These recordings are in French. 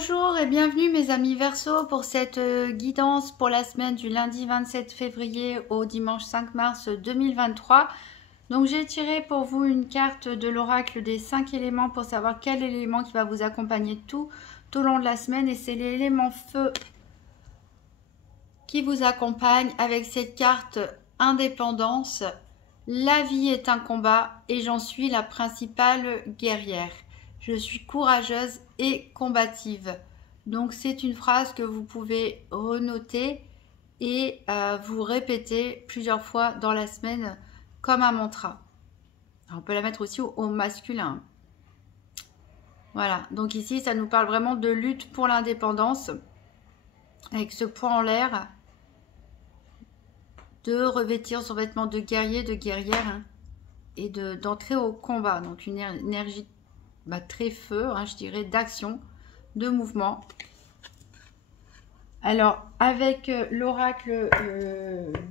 Bonjour et bienvenue mes amis Verseau pour cette guidance pour la semaine du lundi 27 février au dimanche 5 mars 2023. Donc j'ai tiré pour vous une carte de l'oracle des 5 éléments pour savoir quel élément qui va vous accompagner tout au long de la semaine. Et c'est l'élément feu qui vous accompagne avec cette carte indépendance. La vie est un combat et j'en suis la principale guerrière. Je suis courageuse et combative. Donc c'est une phrase que vous pouvez renoter et vous répéter plusieurs fois dans la semaine comme un mantra. Alors, on peut la mettre aussi au masculin. Voilà, donc ici ça nous parle vraiment de lutte pour l'indépendance avec ce point en l'air, de revêtir son vêtement de guerrier, de guerrière et d'entrer au combat. Donc une énergie très feu, je dirais, d'action, de mouvement. Alors, avec l'oracle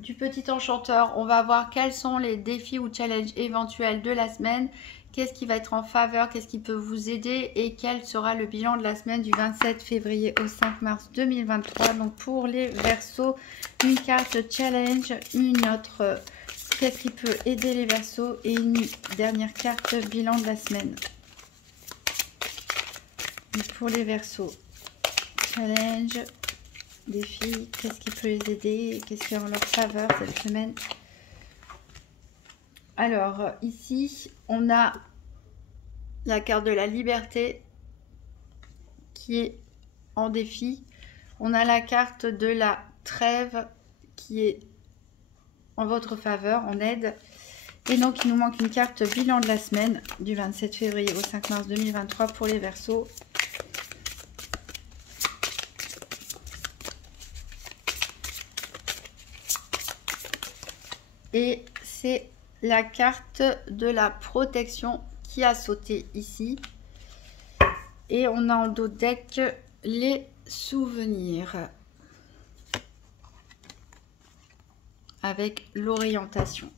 du petit enchanteur, on va voir quels sont les défis ou challenges éventuels de la semaine, qu'est-ce qui va être en faveur, qu'est-ce qui peut vous aider et quel sera le bilan de la semaine du 27 février au 5 mars 2023. Donc, pour les Verseaux, une carte challenge, une autre, qu'est-ce qui peut aider les Verseaux et une dernière carte bilan de la semaine. Pour les Verseaux, challenge, défi, qu'est-ce qui peut les aider, qu'est-ce qui est en leur faveur cette semaine. Alors ici on a la carte de la liberté qui est en défi, on a la carte de la trêve qui est en votre faveur, en aide. Et donc il nous manque une carte bilan de la semaine du 27 février au 5 mars 2023 pour les Verseaux. Et c'est la carte de la protection qui a sauté ici. Et on a en dos de deck les souvenirs. Avec l'orientation.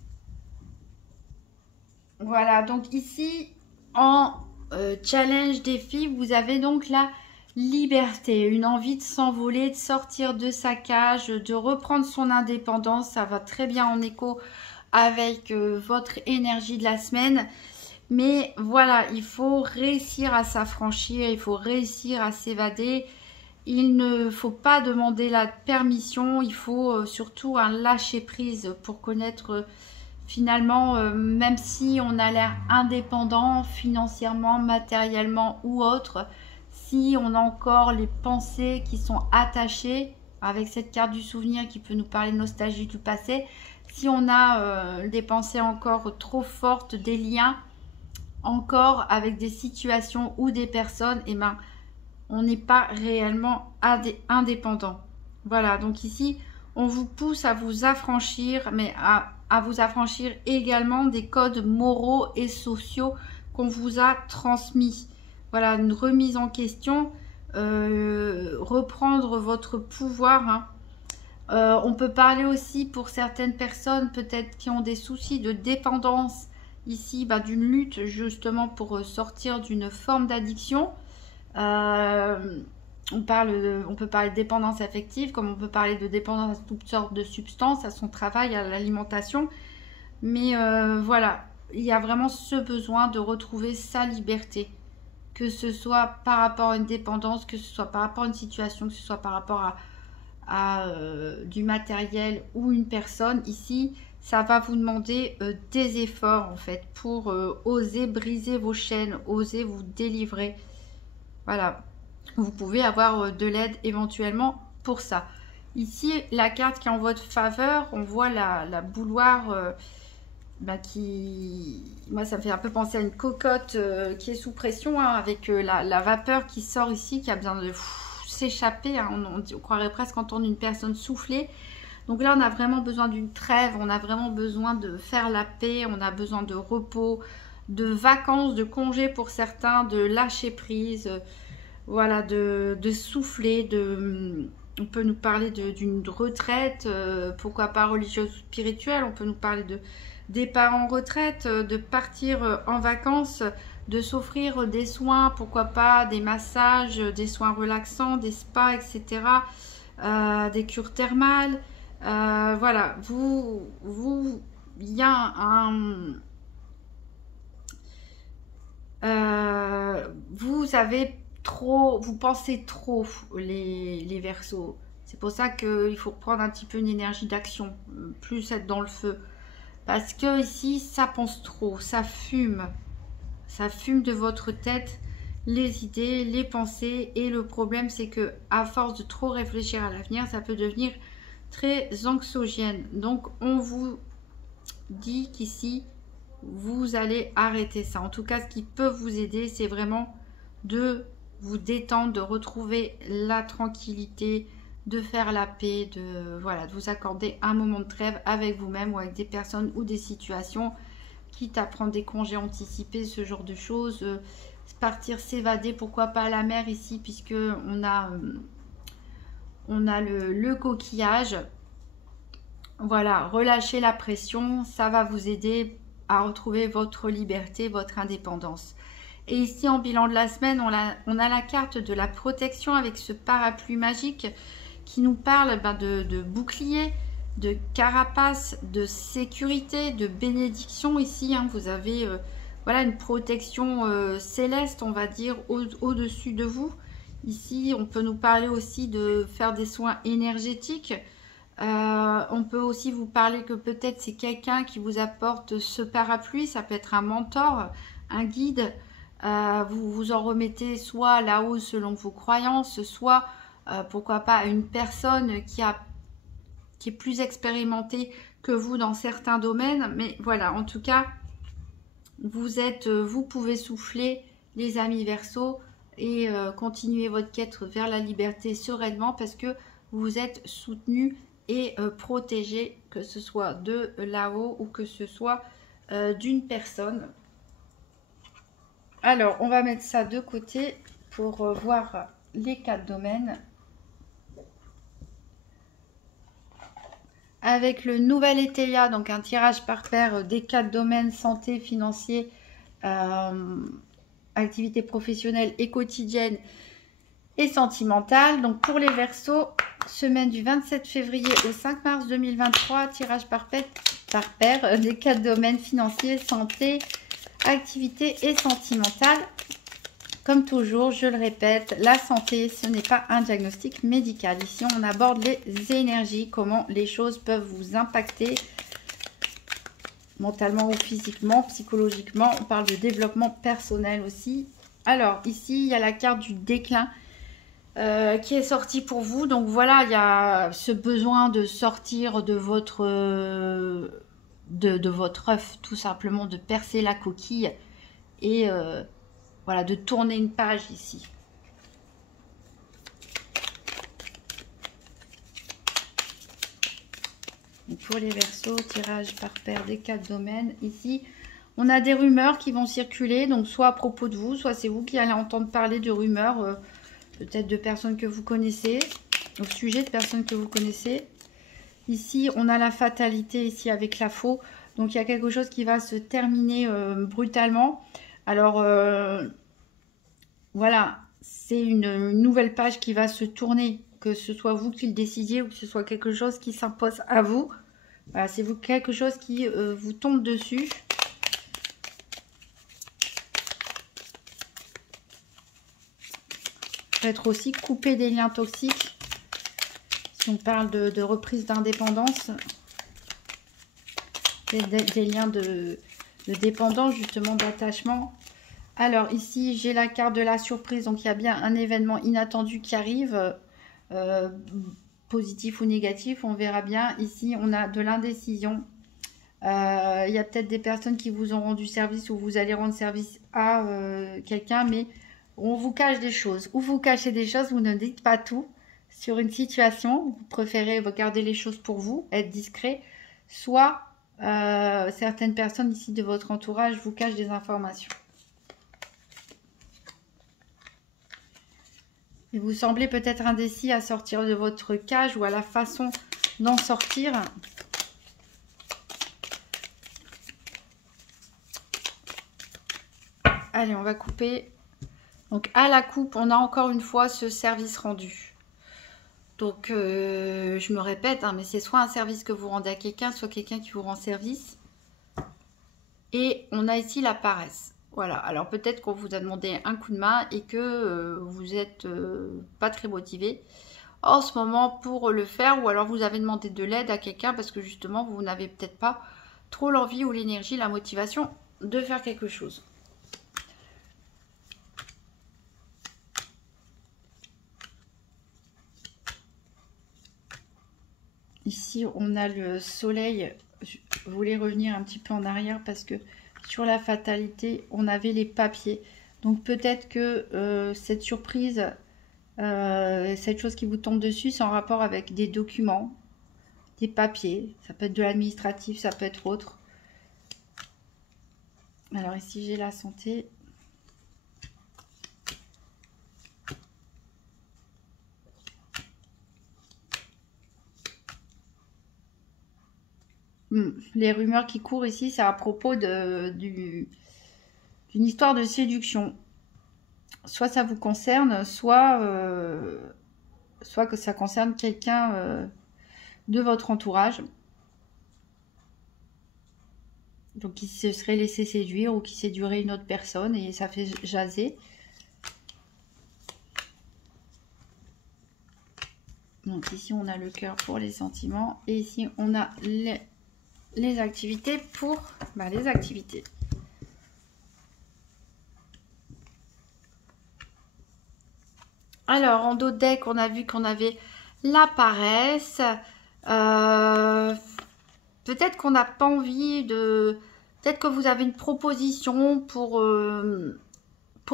Voilà, donc ici, en challenge défi, vous avez donc la liberté, une envie de s'envoler, de sortir de sa cage, de reprendre son indépendance. Ça va très bien en écho avec votre énergie de la semaine. Mais voilà, il faut réussir à s'affranchir, il faut réussir à s'évader. Il ne faut pas demander la permission, il faut surtout un lâcher-prise pour connaître finalement, même si on a l'air indépendant financièrement, matériellement ou autre, si on a encore les pensées qui sont attachées avec cette carte du souvenir qui peut nous parler de nostalgie du passé, si on a des pensées encore trop fortes, des liens encore avec des situations ou des personnes, et ben on n'est pas réellement indépendant. Voilà, donc ici on vous pousse à vous affranchir, mais à vous affranchir également des codes moraux et sociaux qu'on vous a transmis. Voilà, une remise en question, reprendre votre pouvoir. On peut parler aussi pour certaines personnes peut-être qui ont des soucis de dépendance, ici d'une lutte justement pour sortir d'une forme d'addiction. On peut parler de dépendance affective, comme on peut parler de dépendance à toutes sortes de substances, à son travail, à l'alimentation. Mais voilà, il y a vraiment ce besoin de retrouver sa liberté. Que ce soit par rapport à une dépendance, que ce soit par rapport à une situation, que ce soit par rapport à du matériel ou une personne. Ici, ça va vous demander des efforts en fait pour oser briser vos chaînes, oser vous délivrer. Voilà, vous pouvez avoir de l'aide éventuellement pour ça. Ici, la carte qui est en votre faveur, on voit la bouilloire qui... Moi, ça me fait un peu penser à une cocotte qui est sous pression, avec la vapeur qui sort ici, qui a besoin de s'échapper. On croirait presque entendre une personne souffler. Donc là, on a vraiment besoin d'une trêve, on a vraiment besoin de faire la paix, on a besoin de repos, de vacances, de congés pour certains, de lâcher prise, voilà, de souffler, on peut nous parler d'une retraite, pourquoi pas religieuse ou spirituelle, on peut nous parler départ en retraite, de partir en vacances, de s'offrir des soins, pourquoi pas des massages, des soins relaxants, des spas, etc. Des cures thermales. Voilà, il y a vous avez trop, vous pensez trop les Verseaux. C'est pour ça qu'il faut reprendre un petit peu une énergie d'action, plus être dans le feu. Parce que ici, ça pense trop, ça fume. Ça fume de votre tête les idées, les pensées. Et le problème, c'est que à force de trop réfléchir à l'avenir, ça peut devenir très anxiogène. Donc, on vous dit qu'ici, vous allez arrêter ça. En tout cas, ce qui peut vous aider, c'est vraiment de vous détendre, de retrouver la tranquillité, de faire la paix, de vous accorder un moment de trêve avec vous-même ou avec des personnes ou des situations, quitte à prendre des congés anticipés, ce genre de choses, partir s'évader, pourquoi pas à la mer ici, puisque on a le coquillage. Voilà, relâchez la pression, ça va vous aider à retrouver votre liberté, votre indépendance. Et ici, en bilan de la semaine, on a la carte de la protection avec ce parapluie magique qui nous parle de bouclier, de carapace, de sécurité, de bénédiction. Ici, vous avez voilà, une protection céleste, on va dire, au-dessus de vous. Ici, on peut nous parler aussi de faire des soins énergétiques. On peut aussi vous parler que peut-être c'est quelqu'un qui vous apporte ce parapluie. Ça peut être un mentor, un guide. Vous vous en remettez soit là-haut selon vos croyances, soit pourquoi pas une personne qui est plus expérimentée que vous dans certains domaines. Mais voilà, en tout cas, vous pouvez souffler, les amis Verseaux, et continuer votre quête vers la liberté sereinement parce que vous êtes soutenu et protégé, que ce soit de là-haut ou que ce soit d'une personne. Alors, on va mettre ça de côté pour voir les 4 domaines. Avec le nouvel Etelia, donc un tirage par paire des 4 domaines: santé, financier, activité professionnelle et quotidienne et sentimentale. Donc pour les Verseaux, semaine du 27 février au 5 mars 2023, tirage par paire des 4 domaines: financiers, santé, activité et sentimentale. Comme toujours, je le répète, la santé, ce n'est pas un diagnostic médical. Ici, on aborde les énergies, comment les choses peuvent vous impacter mentalement ou physiquement, psychologiquement. On parle de développement personnel aussi. Alors, ici, il y a la carte du déclin qui est sortie pour vous. Donc voilà, il y a ce besoin de sortir de votre œuf, tout simplement, de percer la coquille et voilà, de tourner une page ici. Donc pour les Verseaux, tirage par paire des 4 domaines. Ici, on a des rumeurs qui vont circuler, donc soit à propos de vous, soit c'est vous qui allez entendre parler de rumeurs, peut-être de personnes que vous connaissez, au sujet de personnes que vous connaissez. Ici, on a la fatalité ici avec la faux. Donc il y a quelque chose qui va se terminer brutalement. Alors, voilà, c'est une nouvelle page qui va se tourner, que ce soit vous qui le décidiez ou que ce soit quelque chose qui s'impose à vous. Voilà, c'est vous quelque chose qui vous tombe dessus. Peut-être aussi couper des liens toxiques. Si on parle de reprise d'indépendance, des liens de dépendance, justement, d'attachement. Alors ici, j'ai la carte de la surprise, donc il y a bien un événement inattendu qui arrive, positif ou négatif, on verra bien. Ici, on a de l'indécision. Il y a peut-être des personnes qui vous ont rendu service ou vous allez rendre service à quelqu'un, mais on vous cache des choses. Ou vous cachez des choses, vous ne dites pas tout sur une situation. Vous préférez garder les choses pour vous, être discret. Soit certaines personnes ici de votre entourage vous cachent des informations. Et vous semblez peut-être indécis à sortir de votre cage ou à la façon d'en sortir. Allez, on va couper. Donc, à la coupe, on a encore une fois ce service rendu. Donc, je me répète, hein, mais c'est soit un service que vous rendez à quelqu'un, soit quelqu'un qui vous rend service. Et on a ici la paresse. Voilà, alors peut-être qu'on vous a demandé un coup de main et que vous n'êtes pas très motivé en ce moment pour le faire, ou alors vous avez demandé de l'aide à quelqu'un parce que justement vous n'avez peut-être pas trop l'envie ou l'énergie, la motivation de faire quelque chose. Ici on a le soleil. Je voulais revenir un petit peu en arrière parce que sur la fatalité on avait les papiers, donc peut-être que cette surprise, cette chose qui vous tombe dessus, c'est en rapport avec des documents, des papiers. Ça peut être de l'administratif, ça peut être autre. Alors ici j'ai la santé. Les rumeurs qui courent ici, c'est à propos d'une histoire de séduction. Soit ça vous concerne, soit que ça concerne quelqu'un de votre entourage. Donc qui se serait laissé séduire ou qui séduirait une autre personne et ça fait jaser. Donc ici on a le cœur pour les sentiments et ici on a les activités pour les activités. Alors en dos de deck on a vu qu'on avait la paresse. Peut-être qu'on n'a pas envie de... Peut-être que vous avez une proposition pour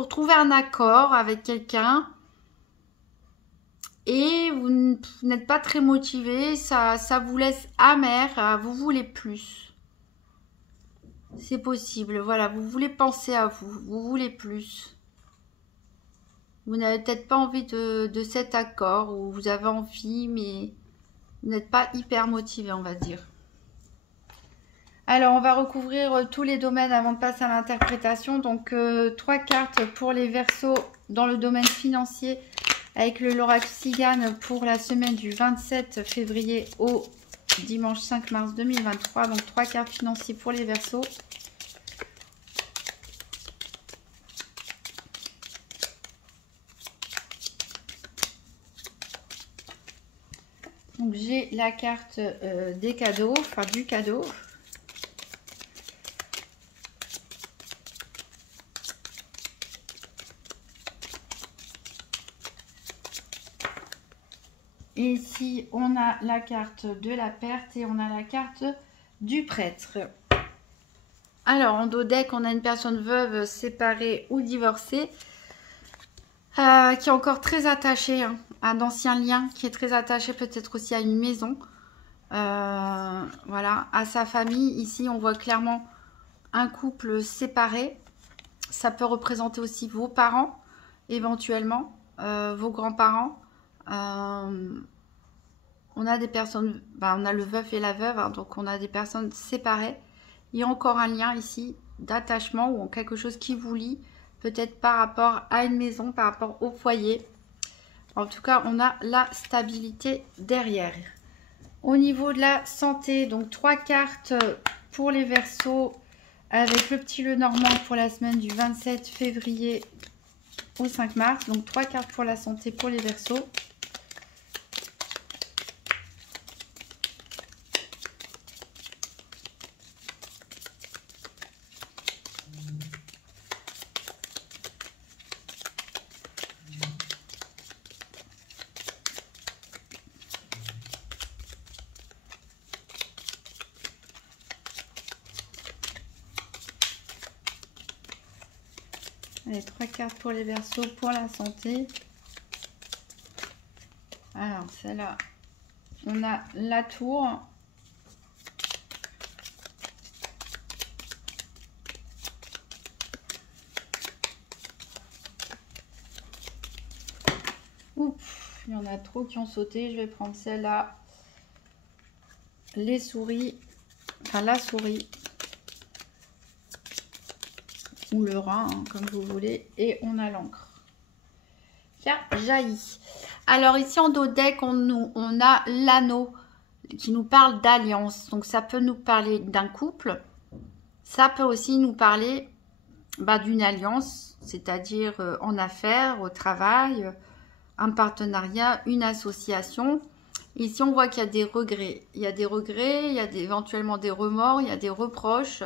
trouver un accord avec quelqu'un. Et vous n'êtes pas très motivé. Ça vous laisse amer. Vous voulez plus. C'est possible. Voilà, vous voulez penser à vous. Vous voulez plus. Vous n'avez peut-être pas envie de cet accord. Ou vous avez envie, mais vous n'êtes pas hyper motivé, on va dire. Alors, on va recouvrir tous les domaines avant de passer à l'interprétation. Donc, 3 cartes pour les Verseaux dans le domaine financier avec le l'oracle Cigane pour la semaine du 27 février au dimanche 5 mars 2023. Donc, 3 cartes financières pour les Verseaux. Donc, j'ai la carte des cadeaux, enfin du cadeau. Et ici, on a la carte de la perte et on a la carte du prêtre. Alors, en dos deck, on a une personne veuve, séparée ou divorcée, qui est encore très attachée à d'anciens liens, qui est très attachée peut-être aussi à une maison, voilà, à sa famille. Ici, on voit clairement un couple séparé. Ça peut représenter aussi vos parents, éventuellement, vos grands-parents. On a des personnes, on a le veuf et la veuve, donc on a des personnes séparées. Il y a encore un lien ici d'attachement ou quelque chose qui vous lie, peut-être par rapport à une maison, par rapport au foyer. En tout cas, on a la stabilité derrière. Au niveau de la santé, donc 3 cartes pour les Verseaux avec le petit Lenormand pour la semaine du 27 février au 5 mars. Donc 3 cartes pour la santé pour les Verseaux. Allez, 3 cartes pour les Verseaux pour la santé. Alors, celle-là, on a la tour. Ouf, il y en a trop qui ont sauté. Je vais prendre celle-là. Les souris. Enfin, la souris. ou le Rhin, hein, comme vous voulez, et on a l'encre qui a jailli. Alors ici en dos deck, on a l'anneau qui nous parle d'alliance. Donc ça peut nous parler d'un couple, ça peut aussi nous parler d'une alliance, c'est-à-dire en affaires, au travail, un partenariat, une association. Ici, on voit qu'il y a des regrets. Il y a des regrets, il y a éventuellement des remords, il y a des reproches.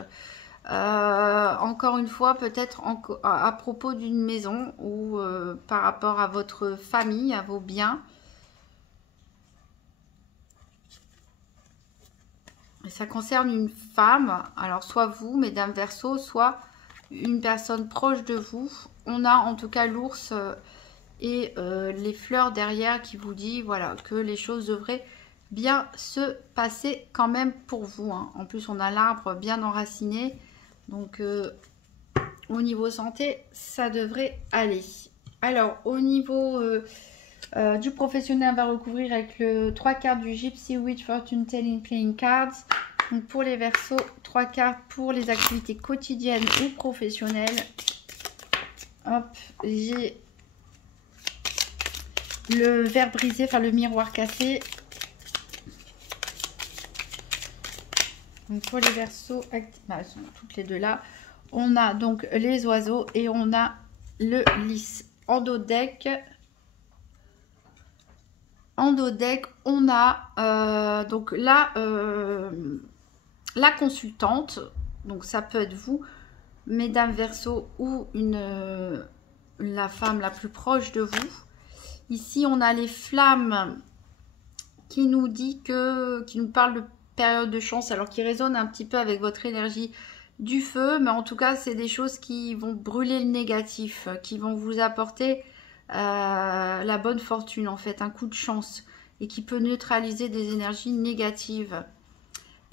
Encore une fois, peut-être à propos d'une maison ou par rapport à votre famille, à vos biens. Et ça concerne une femme, alors soit vous, Mesdames Verseau, soit une personne proche de vous. On a en tout cas l'ours et les fleurs derrière qui vous dit voilà, que les choses devraient bien se passer quand même pour vous. Hein. En plus, on a l'arbre bien enraciné. Donc, au niveau santé, ça devrait aller. Alors, au niveau du professionnel, on va recouvrir avec le 3 cartes du Gypsy Witch Fortune Telling Playing Cards. Donc, pour les Verseaux, 3 cartes pour les activités quotidiennes ou professionnelles. Hop, j'ai le verre brisé, enfin le miroir cassé. Donc pour les Verseaux, elles sont toutes les deux là. On a donc les oiseaux et on a le lys. En dos deck, on a donc là la consultante. Donc ça peut être vous, Mesdames Verseau, ou la femme la plus proche de vous. Ici, on a les flammes qui nous dit qui nous parle de période de chance, alors qui résonne un petit peu avec votre énergie du feu, mais en tout cas, c'est des choses qui vont brûler le négatif, qui vont vous apporter la bonne fortune, en fait, un coup de chance, et qui peut neutraliser des énergies négatives.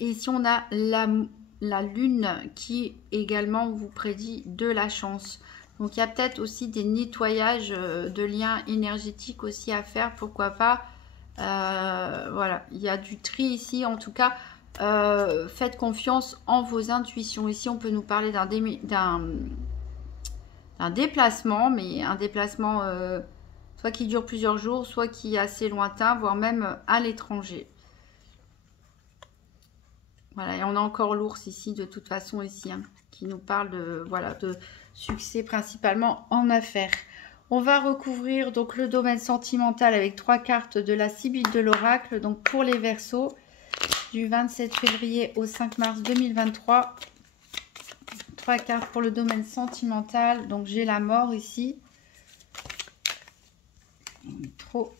Et ici, on a la lune qui également vous prédit de la chance. Donc, il y a peut-être aussi des nettoyages de liens énergétiques aussi à faire, pourquoi pas. Voilà, il y a du tri ici. En tout cas, faites confiance en vos intuitions. Ici, on peut nous parler d'un déplacement, mais un déplacement soit qui dure plusieurs jours, soit qui est assez lointain, voire même à l'étranger. Voilà, et on a encore l'ours ici, de toute façon, ici, hein, qui nous parle de, voilà, de succès principalement en affaires. On va recouvrir donc le domaine sentimental avec 3 cartes de la Sibylle de l'Oracle. Donc pour les Verseaux, du 27 février au 5 mars 2023. 3 cartes pour le domaine sentimental. Donc j'ai la mort ici. Trop.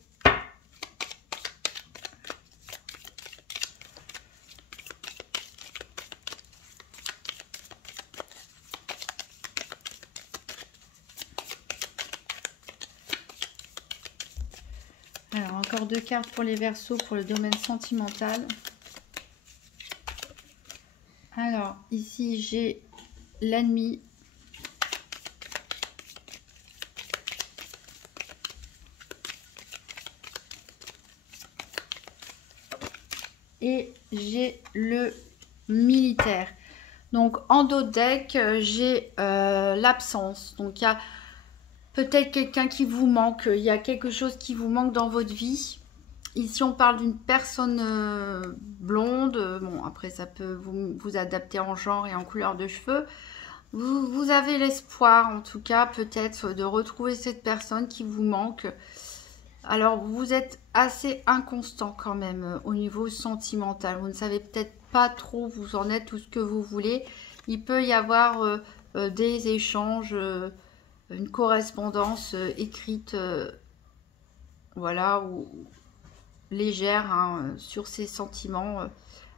Alors, encore 2 cartes pour les Verseaux pour le domaine sentimental. Alors, ici, j'ai l'ennemi. Et j'ai le militaire. Donc, en dos de deck, j'ai l'absence. Donc, il y a peut-être quelqu'un qui vous manque, il y a quelque chose qui vous manque dans votre vie. Ici, on parle d'une personne blonde. Bon, après, ça peut vous adapter en genre et en couleur de cheveux. Vous avez l'espoir, en tout cas, peut-être, de retrouver cette personne qui vous manque. Alors, vous êtes assez inconstant quand même au niveau sentimental. Vous ne savez peut-être pas trop où vous en êtes, tout ce que vous voulez. Il peut y avoir des échanges... une correspondance écrite, voilà, ou légère, hein, sur ses sentiments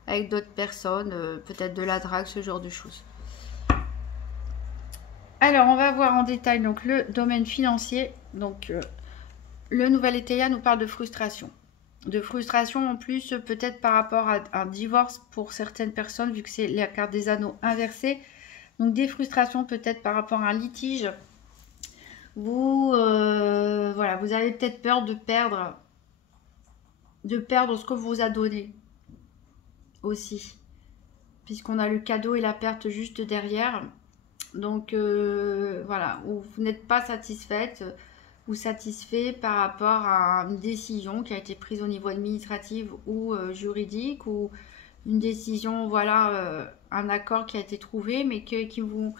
avec d'autres personnes, peut-être de la drague, ce genre de choses. Alors, on va voir en détail donc le domaine financier. Donc, le nouvel étayer nous parle de frustration. De frustration en plus, peut-être par rapport à un divorce pour certaines personnes, vu que c'est la carte des anneaux inversée. Donc, des frustrations peut-être par rapport à un litige. Voilà, vous avez peut-être peur de perdre ce que vous a donné aussi, puisqu'on a le cadeau et la perte juste derrière. Donc voilà, ou vous n'êtes pas satisfaite ou satisfait par rapport à une décision qui a été prise au niveau administratif ou juridique, ou une décision, voilà, un accord qui a été trouvé, mais qui vous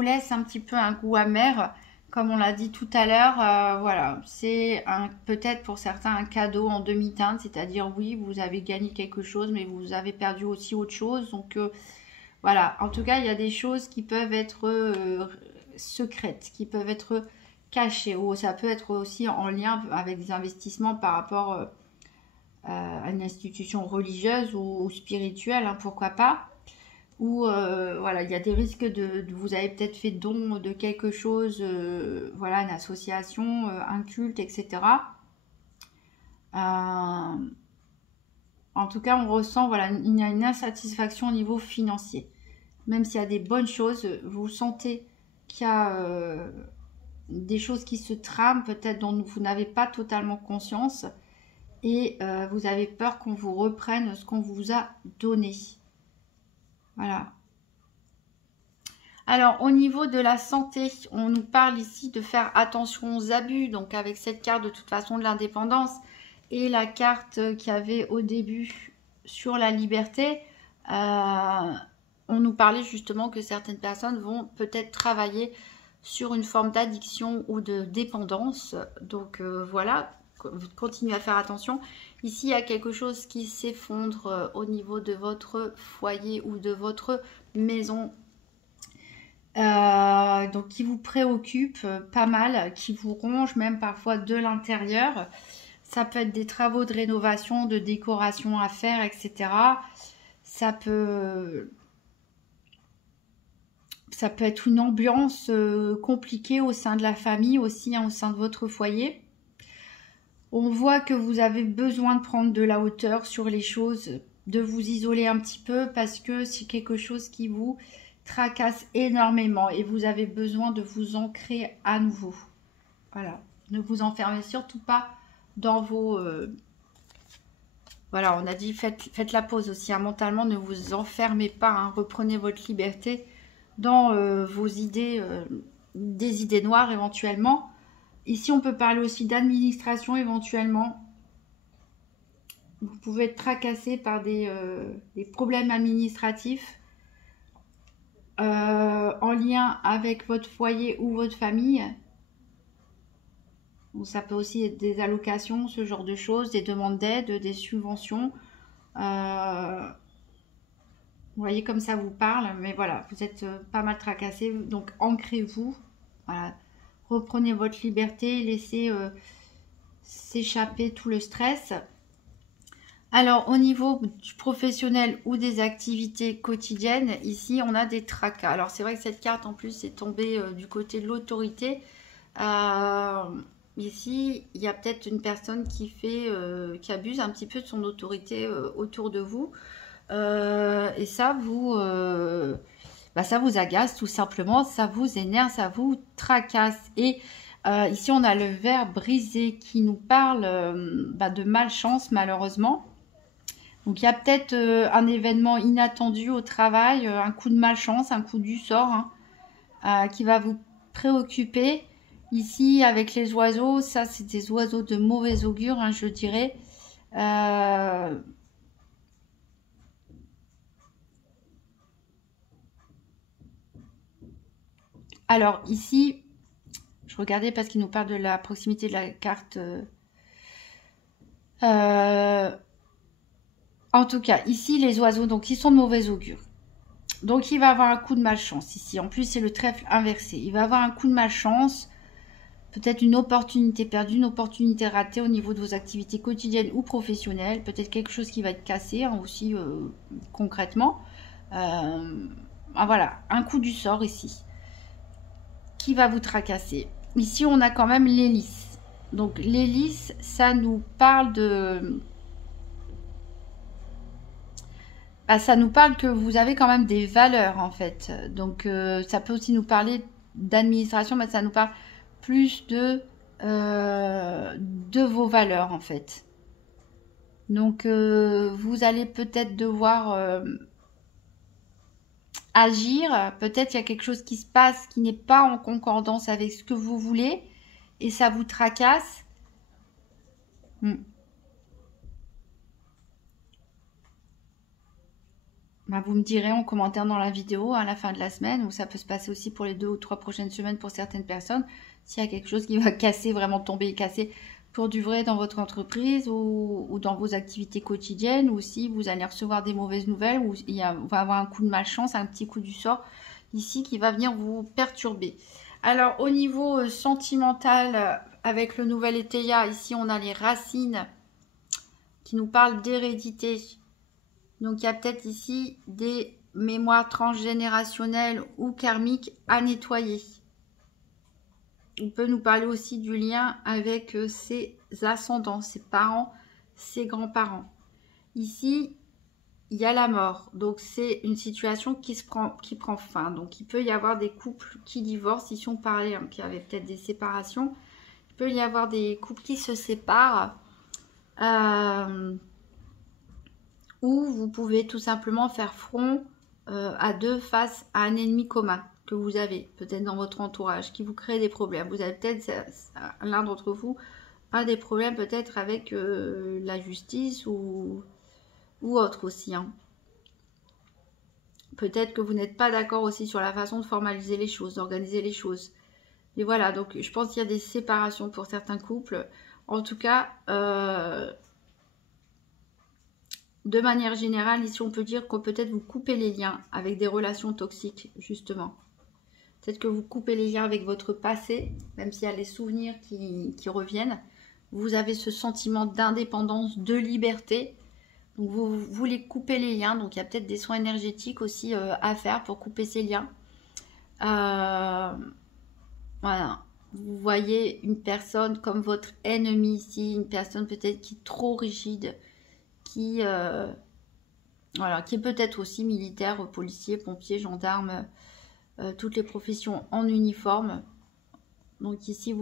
laisse un petit peu un goût amer, comme on l'a dit tout à l'heure. Voilà, c'est peut-être pour certains un cadeau en demi-teinte, c'est-à-dire oui, vous avez gagné quelque chose, mais vous avez perdu aussi autre chose. Donc voilà, en tout cas, il y a des choses qui peuvent être secrètes, qui peuvent être cachées, ou ça peut être aussi en lien avec des investissements par rapport à une institution religieuse ou spirituelle, hein, pourquoi pas. Ou voilà, il y a des risques vous avez peut-être fait don de quelque chose, voilà, une association, un culte, etc. En tout cas, on ressent, voilà, il y a une insatisfaction au niveau financier. Même s'il y a des bonnes choses, vous sentez qu'il y a des choses qui se trament, peut-être dont vous n'avez pas totalement conscience, et vous avez peur qu'on vous reprenne ce qu'on vous a donné. Voilà. Alors, au niveau de la santé, on nous parle ici de faire attention aux abus. Donc, avec cette carte, de toute façon, de l'indépendance et la carte qu'il y avait au début sur la liberté, on nous parlait justement que certaines personnes vont peut-être travailler sur une forme d'addiction ou de dépendance. Donc, voilà, continuez à faire attention. Ici, il y a quelque chose qui s'effondre au niveau de votre foyer ou de votre maison. Donc qui vous préoccupe pas mal, qui vous ronge même parfois de l'intérieur. Ça peut être des travaux de rénovation, de décoration à faire, etc. Ça peut être une ambiance compliquée au sein de la famille aussi, hein, au sein de votre foyer. On voit que vous avez besoin de prendre de la hauteur sur les choses, de vous isoler un petit peu parce que c'est quelque chose qui vous tracasse énormément et vous avez besoin de vous ancrer à nouveau. Voilà, ne vous enfermez surtout pas dans vos... Voilà, on a dit faites la pause aussi, hein, mentalement, ne vous enfermez pas, hein, reprenez votre liberté dans vos idées, des idées noires éventuellement. Ici, on peut parler aussi d'administration éventuellement. Vous pouvez être tracassé par des problèmes administratifs en lien avec votre foyer ou votre famille. Donc, ça peut aussi être des allocations, ce genre de choses, des demandes d'aide, des subventions. Vous voyez comme ça vous parle, mais voilà, vous êtes pas mal tracassé, donc ancrez-vous. Voilà, reprenez votre liberté, laissez s'échapper tout le stress. Alors, au niveau du professionnel ou des activités quotidiennes, ici, on a des tracas. Alors, c'est vrai que cette carte, en plus, est tombée du côté de l'autorité. Ici, il y a peut-être une personne qui abuse un petit peu de son autorité autour de vous. Et ça vous agace tout simplement, ça vous énerve, ça vous tracasse. Et ici, on a le verre brisé qui nous parle de malchance, malheureusement. Donc, il y a peut-être un événement inattendu au travail, un coup de malchance, un coup du sort, hein, qui va vous préoccuper. Ici, avec les oiseaux, ça, c'est des oiseaux de mauvais augure, hein, je dirais. Alors, ici, je regardais parce qu'il nous parle de la proximité de la carte. En tout cas, ici, les oiseaux, donc, ils sont de mauvais augure. Donc, il va avoir un coup de malchance ici. En plus, c'est le trèfle inversé. Il va avoir un coup de malchance, peut-être une opportunité perdue, une opportunité ratée au niveau de vos activités quotidiennes ou professionnelles. Peut-être quelque chose qui va être cassé, hein, aussi concrètement. Voilà, un coup du sort ici qui va vous tracasser. Ici, on a quand même l'hélice. Donc, l'hélice, ça nous parle de... ça nous parle que vous avez quand même des valeurs, en fait. Donc, ça peut aussi nous parler d'administration, mais ça nous parle plus de vos valeurs, en fait. Donc, vous allez peut-être devoir agir. Peut-être il y a quelque chose qui se passe qui n'est pas en concordance avec ce que vous voulez et ça vous tracasse. Bah, vous me direz en commentaire dans la vidéo à la fin de la semaine, ou ça peut se passer aussi pour les 2 ou 3 prochaines semaines pour certaines personnes, s'il y a quelque chose qui va casser, vraiment tomber et casser pour du vrai dans votre entreprise ou dans vos activités quotidiennes, ou si vous allez recevoir des mauvaises nouvelles, ou on va avoir un coup de malchance, un petit coup du sort ici qui va venir vous perturber. Alors au niveau sentimental, avec le nouvel Étéia, ici on a les racines qui nous parlent d'hérédité. Donc il y a peut-être ici des mémoires transgénérationnelles ou karmiques à nettoyer. On peut nous parler aussi du lien avec ses ascendants, ses parents, ses grands-parents. Ici, il y a la mort. Donc c'est une situation qui prend fin. Donc il peut y avoir des couples qui divorcent. Ici on parlait qu'il y avait peut-être des séparations. Il peut y avoir des couples qui se séparent. Ou vous pouvez tout simplement faire front à deux face à un ennemi commun que vous avez, peut-être dans votre entourage, qui vous crée des problèmes. Vous avez peut-être, l'un d'entre vous, a des problèmes peut-être avec la justice ou autre aussi. Hein. Peut-être que vous n'êtes pas d'accord aussi sur la façon de formaliser les choses, d'organiser les choses. Et voilà, donc je pense qu'il y a des séparations pour certains couples. En tout cas, de manière générale, ici on peut dire que peut-être vous coupez les liens avec des relations toxiques, justement. Peut-être que vous coupez les liens avec votre passé, même s'il y a les souvenirs qui reviennent. Vous avez ce sentiment d'indépendance, de liberté. Donc vous voulez couper les liens. Donc il y a peut-être des soins énergétiques aussi à faire pour couper ces liens. Voilà. Vous voyez une personne comme votre ennemi ici. Une personne peut-être qui est trop rigide. Qui est peut-être aussi militaire, policier, pompier, gendarme. Toutes les professions en uniforme. Donc ici,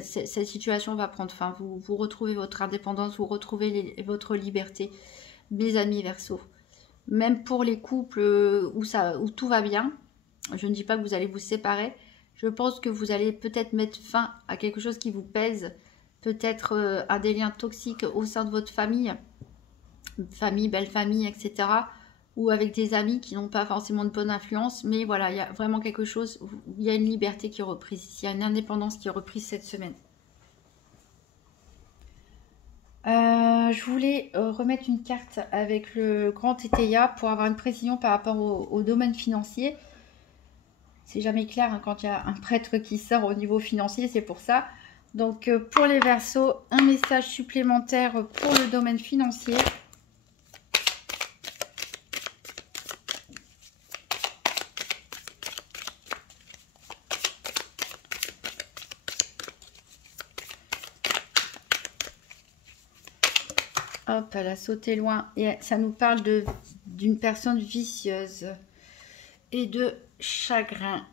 cette situation va prendre fin. Vous retrouvez votre indépendance, vous retrouvez votre liberté, mes amis Verseau. Même pour les couples où tout va bien, je ne dis pas que vous allez vous séparer. Je pense que vous allez peut-être mettre fin à quelque chose qui vous pèse, peut-être à des liens toxiques au sein de votre famille, belle famille, etc., ou avec des amis qui n'ont pas forcément de bonne influence, mais voilà, il y a vraiment quelque chose, il y a une liberté qui est reprise, il y a une indépendance qui est reprise cette semaine. Je voulais remettre une carte avec le grand Étéia pour avoir une précision par rapport au domaine financier. C'est jamais clair hein, quand il y a un prêtre qui sort au niveau financier, c'est pour ça. Donc pour les Verseaux, un message supplémentaire pour le domaine financier. Hop, elle a sauté loin. Et ça nous parle d'une personne vicieuse et de chagrin.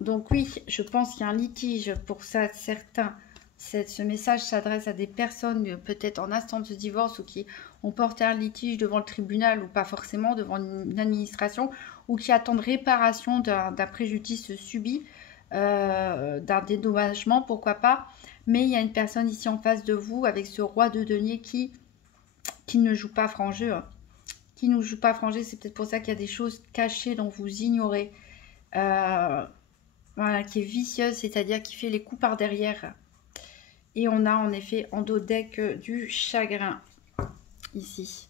Donc oui, je pense qu'il y a un litige pour ça, certains. Ce message s'adresse à des personnes peut-être en instance de divorce ou qui ont porté un litige devant le tribunal ou pas forcément devant une administration ou qui attendent réparation d'un préjudice subi, d'un dédommagement, pourquoi pas. Mais il y a une personne ici en face de vous avec ce roi de denier qui ne joue pas franc jeu. Qui ne joue pas franc jeu, c'est peut-être pour ça qu'il y a des choses cachées dont vous ignorez. Voilà, qui est vicieuse, c'est-à-dire qui fait les coups par derrière. Et on a en effet en dos deck du chagrin ici.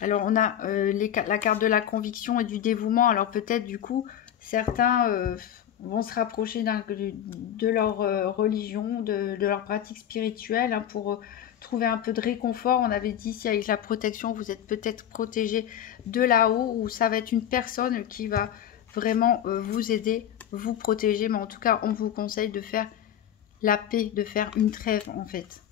Alors on a la carte de la conviction et du dévouement. Alors peut-être du coup certains vont se rapprocher de leur religion, de leur pratique spirituelle hein, pour trouver un peu de réconfort. On avait dit ici avec la protection, vous êtes peut-être protégé de là-haut ou ça va être une personne qui va vraiment vous aider, vous protéger. Mais en tout cas, on vous conseille de faire la paix, de faire une trêve en fait.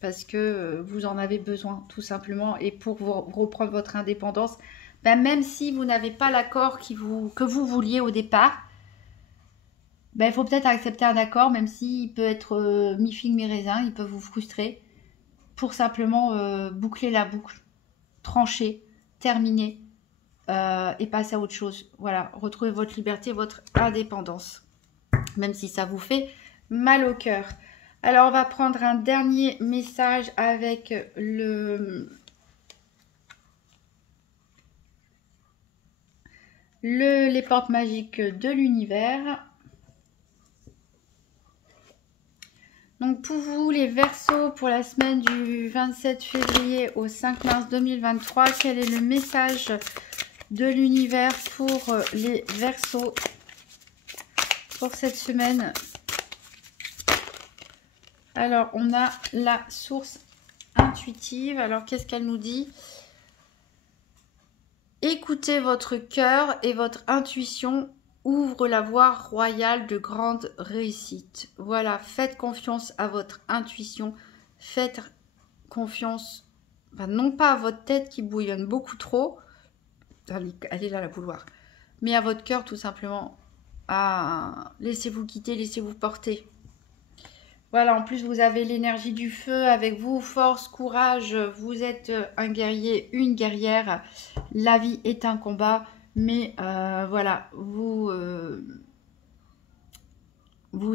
Parce que vous en avez besoin tout simplement. Et pour vous reprendre votre indépendance, ben, même si vous n'avez pas l'accord que vous vouliez au départ, ben, il faut peut-être accepter un accord, même s'il peut être mi-figue, mi-raisin, il peut vous frustrer. Pour simplement boucler la boucle, trancher, terminer et passer à autre chose. Voilà, retrouvez votre liberté, votre indépendance, même si ça vous fait mal au cœur. Alors, on va prendre un dernier message avec les portes magiques de l'univers. Donc pour vous les Verseaux, pour la semaine du 27 février au 5 mars 2023, quel est le message de l'univers pour les Verseaux pour cette semaine? Alors on a la source intuitive. Alors qu'est-ce qu'elle nous dit? Écoutez votre cœur et votre intuition ouvre la voie royale de grande réussite. Voilà, faites confiance à votre intuition, faites confiance, enfin, non pas à votre tête qui bouillonne beaucoup trop, elle est là la bouilloire, mais à votre cœur tout simplement. Laissez-vous guider, laissez-vous porter. Voilà, en plus vous avez l'énergie du feu avec vous, force, courage, vous êtes un guerrier, une guerrière, la vie est un combat. Mais voilà, vous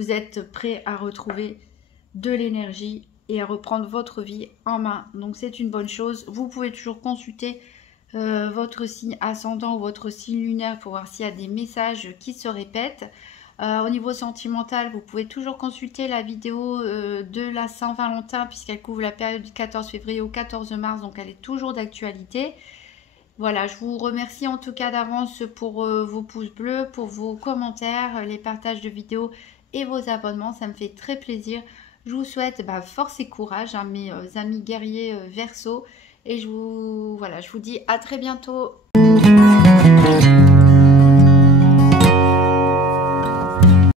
êtes prêt à retrouver de l'énergie et à reprendre votre vie en main. Donc c'est une bonne chose. Vous pouvez toujours consulter votre signe ascendant ou votre signe lunaire pour voir s'il y a des messages qui se répètent. Au niveau sentimental, vous pouvez toujours consulter la vidéo de la Saint-Valentin puisqu'elle couvre la période du 14 février au 14 mars. Donc elle est toujours d'actualité. Voilà, je vous remercie en tout cas d'avance pour vos pouces bleus, pour vos commentaires, les partages de vidéos et vos abonnements. Ça me fait très plaisir. Je vous souhaite force et courage, mes amis guerriers Verseaux. Et je vous dis à très bientôt.